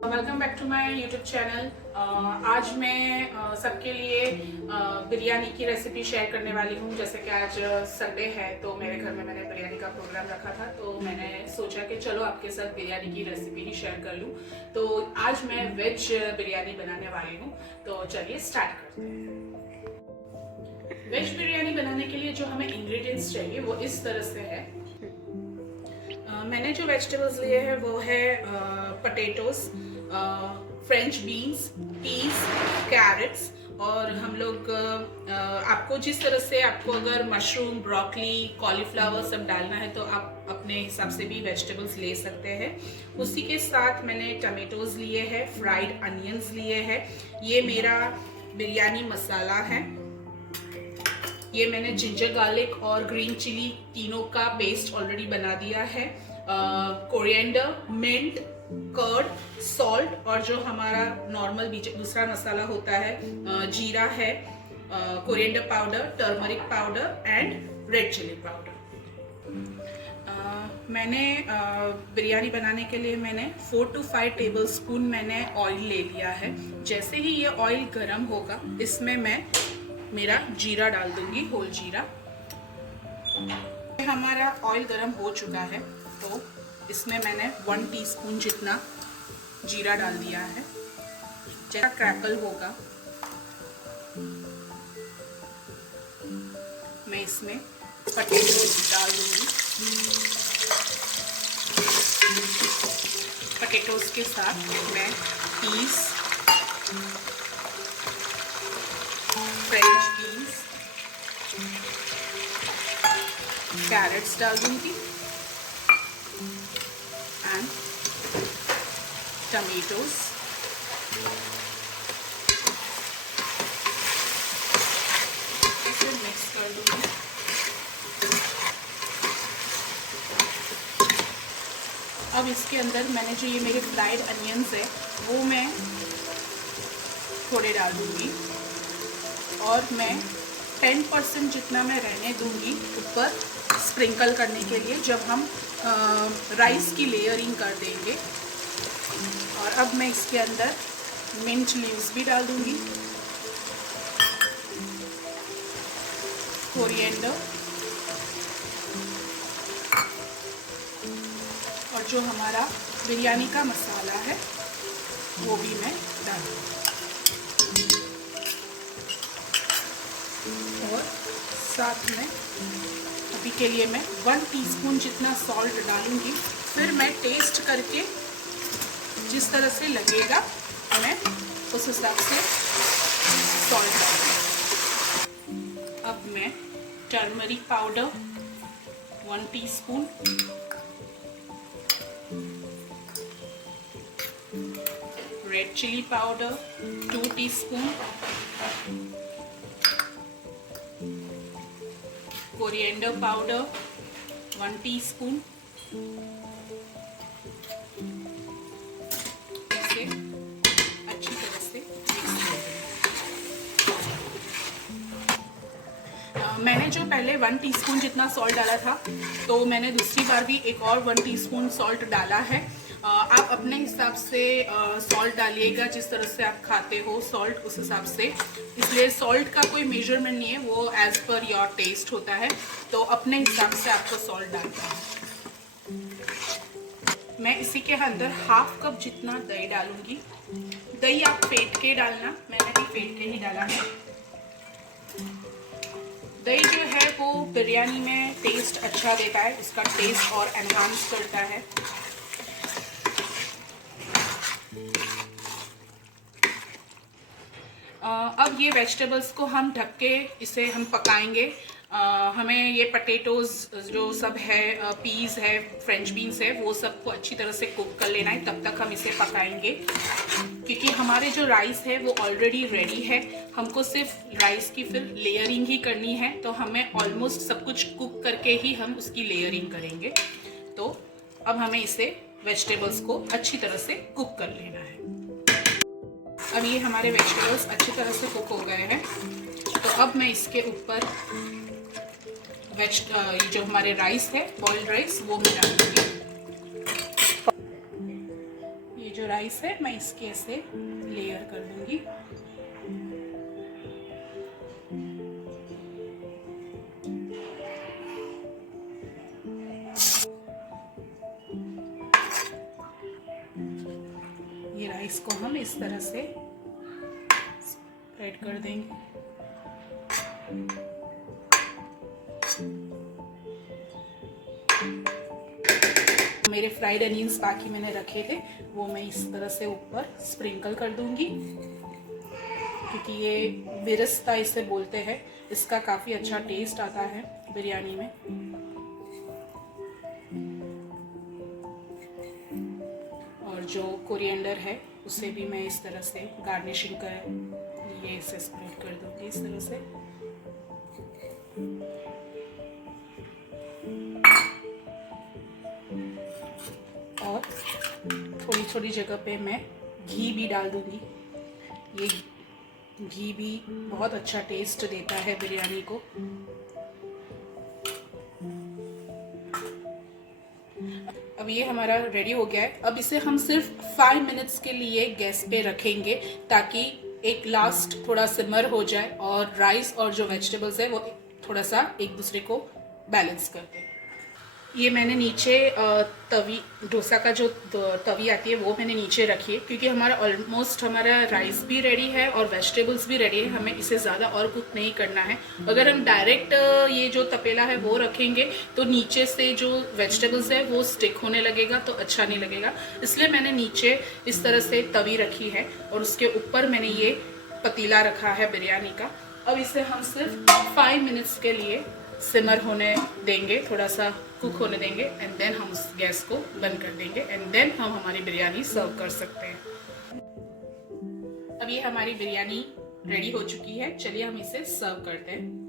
Welcome back to my YouTube channel. आज मैं सबके लिए बिरयानी की रेसिपी शेयर करने वाली हूँ। जैसे कि आज संडे है तो मेरे घर में मैंने बिरयानी का प्रोग्राम रखा था, तो मैंने सोचा कि चलो आपके साथ बिरयानी की रेसिपी ही शेयर कर लूँ। तो आज मैं वेज बिरयानी बनाने वाली हूँ, तो चलिए स्टार्ट करते हैं। वेज बिरयानी बनाने के लिए जो हमें इंग्रेडिएंट्स चाहिए वो इस तरह से है। मैंने जो वेजिटेबल्स लिए हैं वो है potatoes, French beans, peas, carrots, और हम लोग आपको जिस तरह से आपको अगर मशरूम, ब्रोकली, कॉलीफ्लावर सब डालना है तो आप अपने हिसाब से भी वेजिटेबल्स ले सकते हैं। उसी के साथ मैंने टमेटोज लिए हैं, फ्राइड अनियंस लिए हैं। ये मेरा बिरयानी मसाला है। ये मैंने जिंजर गार्लिक और ग्रीन चिली तीनों का पेस्ट ऑलरेडी बना दिया है। कोरिएंडर, मिंट, कर्ड, सॉल्ट, और जो हमारा नॉर्मल दूसरा मसाला होता है, जीरा है, coriander powder, turmeric powder and red chilli powder. मैंने बिरयानी बनाने के लिए मैंने 4 to 5 टेबल स्पून मैंने ऑयल ले लिया है। जैसे ही ये ऑयल गर्म होगा इसमें मैं मेरा जीरा डाल दूंगी, होल जीरा। हमारा ऑयल गर्म हो चुका है तो इसमें मैंने 1 टीस्पून जितना जीरा डाल दिया है। जैसा क्रैकल होगा मैं इसमें पटेटोज डाल दूंगी। पटेटोज के साथ मैं पीस, फ्रेंच बीन्स, कैरेट्स डाल दूंगी एंड टमेटोज। इसे मिक्स कर दूंगी। अब इसके अंदर मैंने जो ये मेरे फ्राइड अनियंस है वो मैं थोड़े डाल दूंगी, और मैं 10% जितना मैं रहने दूंगी ऊपर स्प्रिंकल करने के लिए, जब हम राइस की लेयरिंग कर देंगे। और अब मैं इसके अंदर मिंट लीव्स भी डाल दूंगी, कोरिएंडर, और जो हमारा बिरयानी का मसाला है वो भी मैं डाल दूंगी। और साथ में अभी के लिए मैं 1 टीस्पून जितना सॉल्ट डालूंगी। फिर मैं टेस्ट करके जिस तरह से लगेगा मैं उस हिसाब से सॉल्ट डालूंगी। अब मैं turmeric powder 1 teaspoon, red chilli powder 2 teaspoon, coriander powder 1 teaspoon, इसे अच्छी तरह से मिक्स कर देंगे। मैंने जो पहले 1 टीस्पून जितना सॉल्ट डाला था तो मैंने दूसरी बार भी एक और 1 टीस्पून सॉल्ट डाला है। आप अपने हिसाब से सॉल्ट डालिएगा, जिस तरह से आप खाते हो सॉल्ट उस हिसाब से। इसलिए सॉल्ट का कोई मेजरमेंट नहीं है, वो एज पर योर टेस्ट होता है, तो अपने हिसाब से आपको सॉल्ट डालना है। मैं इसी के अंदर 1/2 कप जितना दही डालूंगी। दही आप फेंट के डालना, मैंने भी फेंट के ही डाला है। दही जो है वो बिरयानी में टेस्ट अच्छा देता है, उसका टेस्ट और एनहांस करता है। अब ये वेजिटेबल्स को हम ढक के इसे हम पकाएंगे। हमें ये पटेटोज जो सब है, पीस है, फ्रेंच बीन्स है, वो सबको अच्छी तरह से कुक कर लेना है। तब तक हम इसे पकाएंगे क्योंकि हमारे जो राइस है वो ऑलरेडी रेडी है। हमको सिर्फ राइस की फिर लेयरिंग ही करनी है, तो हमें ऑलमोस्ट सब कुछ कुक करके ही हम उसकी लेयरिंग करेंगे। तो अब हमें इसे वेजिटेबल्स को अच्छी तरह से कुक कर लेना है। अब ये हमारे वेजिटेबल्स अच्छी तरह से कुक हो गए हैं, तो अब मैं इसके ऊपर जो हमारे राइस है, बॉइल्ड राइस, वो मैं डाल दूँगी। ये जो राइस है मैं इसके ऐसे लेयर कर दूंगी। ये राइस को हम इस तरह से स्प्रेड कर देंगे। मेरे फ्राइड अनियंस बाकी मैंने रखे थे वो मैं इस तरह से ऊपर स्प्रिंकल कर दूंगी, क्योंकि ये बिरस्ता इसे बोलते हैं, इसका काफ़ी अच्छा टेस्ट आता है बिरयानी में। और जो कोरिएंडर है उसे भी मैं इस तरह से गार्निशिंग कर ये इसे स्प्रेड कर दूंगी इस तरह से। और थोड़ी थोड़ी जगह पे मैं घी भी डाल दूंगी। ये घी भी बहुत अच्छा टेस्ट देता है बिरयानी को। अब ये हमारा रेडी हो गया है। अब इसे हम सिर्फ 5 मिनट्स के लिए गैस पे रखेंगे ताकि एक लास्ट थोड़ा सिमर हो जाए और राइस और जो वेजिटेबल्स है वो थोड़ा सा एक दूसरे को बैलेंस कर दे। ये मैंने नीचे तवी, डोसा का जो तवी आती है वो मैंने नीचे रखी है, क्योंकि हमारा ऑलमोस्ट हमारा राइस भी रेडी है और वेजिटेबल्स भी रेडी है, हमें इसे ज़्यादा और कुक नहीं करना है। अगर हम डायरेक्ट ये जो तपेला है वो रखेंगे तो नीचे से जो वेजिटेबल्स है वो स्टिक होने लगेगा तो अच्छा नहीं लगेगा, इसलिए मैंने नीचे इस तरह से तवी रखी है और उसके ऊपर मैंने ये पतीला रखा है बिरयानी का। अब इसे हम सिर्फ 5 मिनट्स के लिए सिमर होने देंगे, थोड़ा सा कुक होने देंगे एंड देन हम उस गैस को बंद कर देंगे एंड देन हम हमारी बिरयानी सर्व कर सकते हैं। अब ये हमारी बिरयानी रेडी हो चुकी है, चलिए हम इसे सर्व करते हैं।